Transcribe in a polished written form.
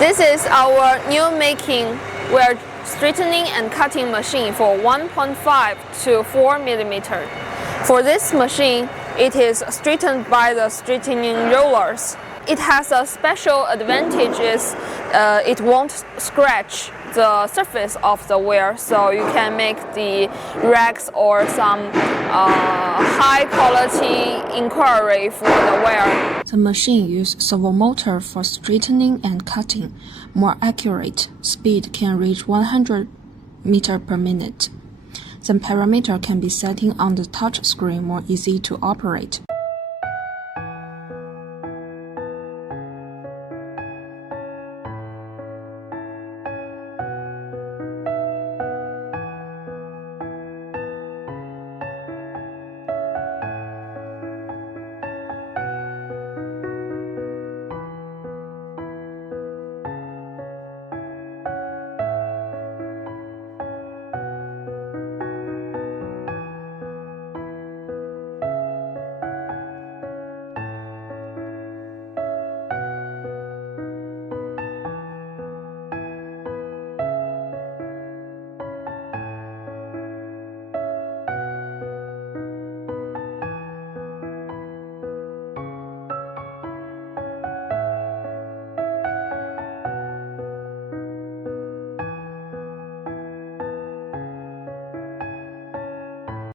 This is our new making wire straightening and cutting machine for 1.5 to 4 millimeter. For this machine, it is straightened by the straightening rollers. It has a special advantage is it won't scratch the surface of the wire, so you can make the racks or some high quality inquiry for the wire. The machine uses servo motor for straightening and cutting. More accurate, speed can reach 100 meters per minute. The parameter can be setting on the touch screen more easy to operate.